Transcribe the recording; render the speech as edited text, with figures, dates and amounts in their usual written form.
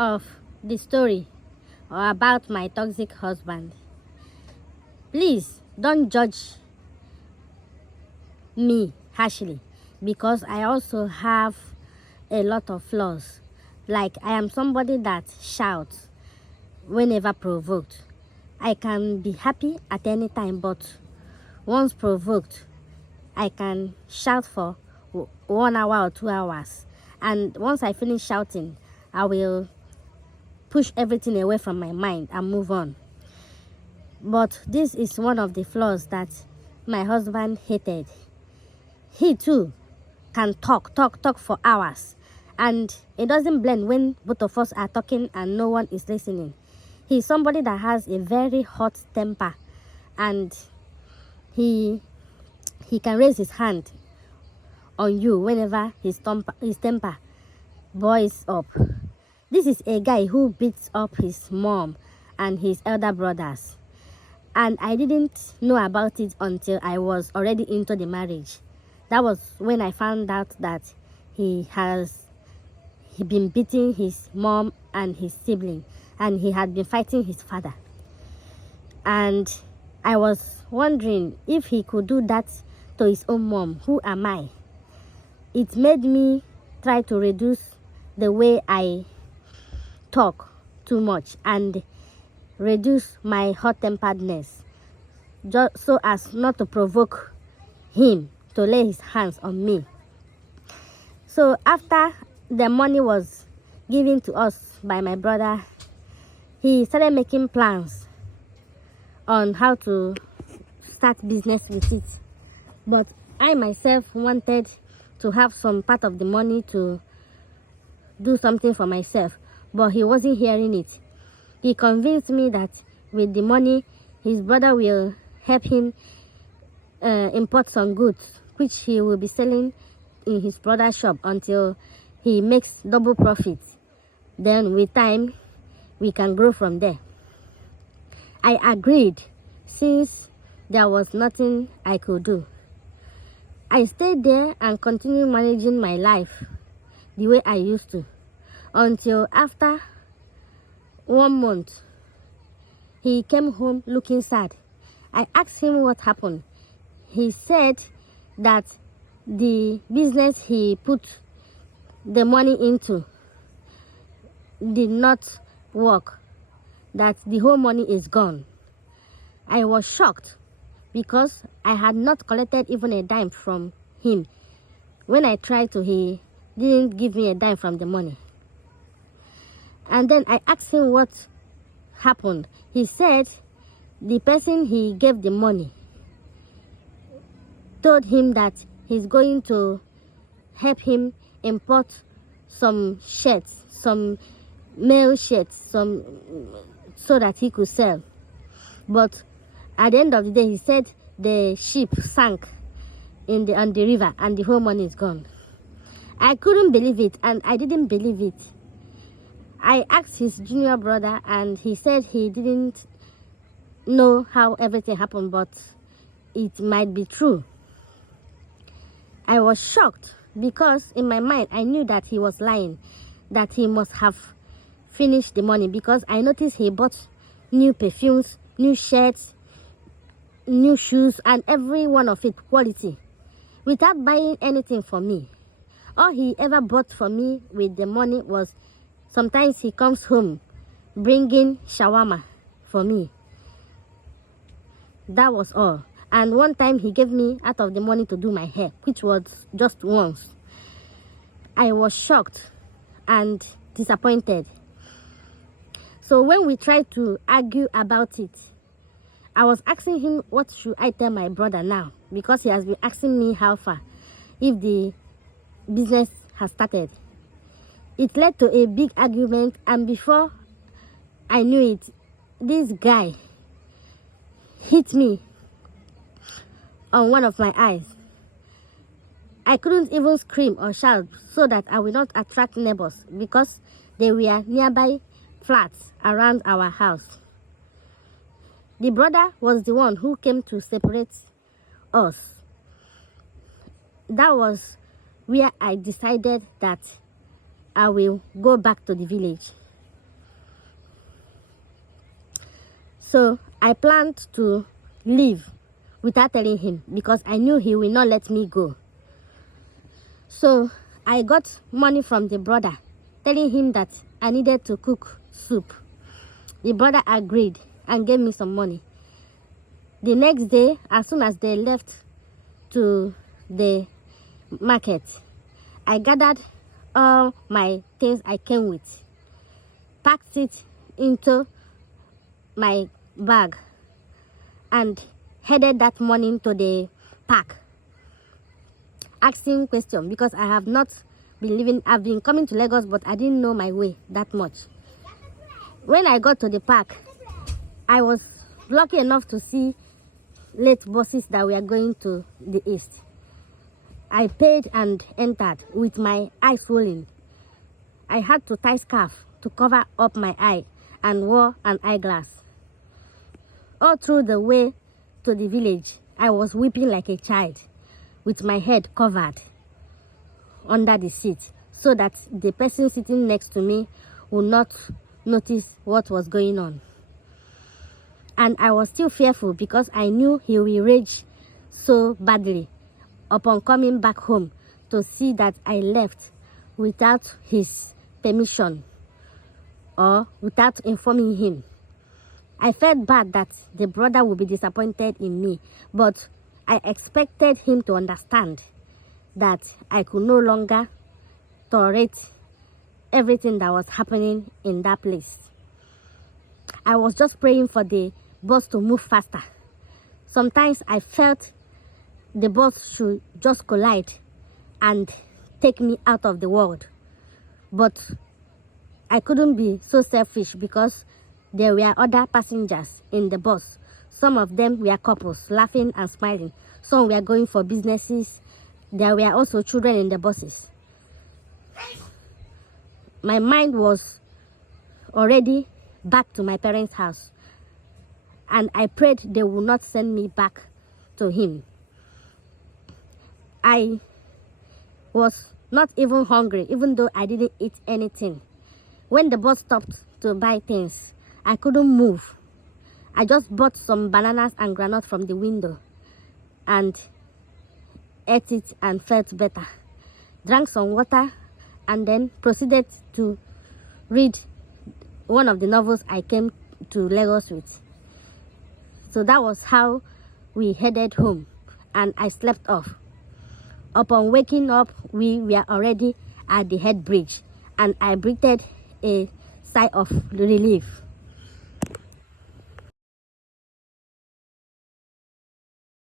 of the story or about my toxic husband. Please don't judge me harshly, because I also have a lot of flaws. Like, I am somebody that shouts whenever provoked. I can be happy at any time, but once provoked, I can shout for 1 hour or 2 hours. And once I finish shouting, I will push everything away from my mind and move on. But this is one of the flaws that my husband hated. He too can talk for hours, and it doesn't blend when both of us are talking and no one is listening. He's somebody that has a very hot temper, and he can raise his hand on you whenever his temper boils up. This is a guy who beats up his mom and his elder brothers, and I didn't know about it until I was already into the marriage. That was when I found out that he been beating his mom and his sibling, and he had been fighting his father. And I was wondering, if he could do that to his own mom, who am I? It made me try to reduce the way I talk too much and reduce my hot-temperedness, just so as not to provoke him to lay his hands on me. So after the money was given to us by my brother, he started making plans on how to start business with it. But I myself wanted to have some part of the money to do something for myself, but he wasn't hearing it. He convinced me that with the money, his brother will help him import some goods, which he will be selling in his brother's shop until he makes double profit. Then with time, we can grow from there. I agreed, since there was nothing I could do. I stayed there and continued managing my life the way I used to, until after 1 month, he came home looking sad. I asked him what happened. He said that the business he put the money into did not work, that the whole money is gone. I was shocked, because I had not collected even a dime from him. When I tried to, he didn't give me a dime from the money. And then I asked him what happened. He said the person he gave the money told him that he's going to help him import some shirts, some male shirts, so that he could sell. But at the end of the day, he said the ship sank on the river and the whole money is gone. I couldn't believe it, and I didn't believe it. I asked his junior brother, and he said he didn't know how everything happened, but it might be true. I was shocked, because in my mind, I knew that he was lying, that he must have finished the money, because I noticed he bought new perfumes, new shirts, new shoes, and every one of it quality, without buying anything for me. All he ever bought for me with the money was, sometimes he comes home bringing shawarma for me. That was all. And one time he gave me out of the money to do my hair, which was just once. I was shocked and disappointed. So when we tried to argue about it, I was asking him, what should I tell my brother now? Because he has been asking me how far, if the business has started. It led to a big argument, and before I knew it, this guy hit me on one of my eyes. I couldn't even scream or shout, so that I will not attract neighbors, because there were nearby flats around our house. The brother was the one who came to separate us. That was where I decided that I will go back to the village. So I planned to leave without telling him because I knew he will not let me go. So I got money from the brother, telling him that I needed to cook soup. The brother agreed and gave me some money. The next day, as soon as they left to the market, I gathered all my things I came with, packed it into my bag, and headed that morning to the park, asking questions because I have not been living. I've been coming to Lagos, but I didn't know my way that much. When I got to the park, I was lucky enough to see late buses that were going to the east. I paid and entered with my eyes swollen. I had to tie scarf to cover up my eye and wore an eyeglass. All through the way to the village, I was weeping like a child with my head covered under the seat so that the person sitting next to me would not notice what was going on. And I was still fearful because I knew he will rage so badly upon coming back home to see that I left without his permission or without informing him. I felt bad that the brother would be disappointed in me, but I expected him to understand that I could no longer tolerate everything that was happening in that place. I was just praying for the bus to move faster. Sometimes I felt the bus should just collide and take me out of the world. But I couldn't be so selfish because there were other passengers in the bus. Some of them were couples, laughing and smiling. Some were going for businesses. There were also children in the buses. My mind was already back to my parents' house, and I prayed they would not send me back to him. I was not even hungry, even though I didn't eat anything. When the bus stopped to buy things, I couldn't move. I just bought some bananas and granite from the window and ate it and felt better. Drank some water and then proceeded to read one of the novels I came to Lagos with. So that was how we headed home, and I slept off. Upon waking up, we were already at the head bridge, and I breathed a sigh of relief.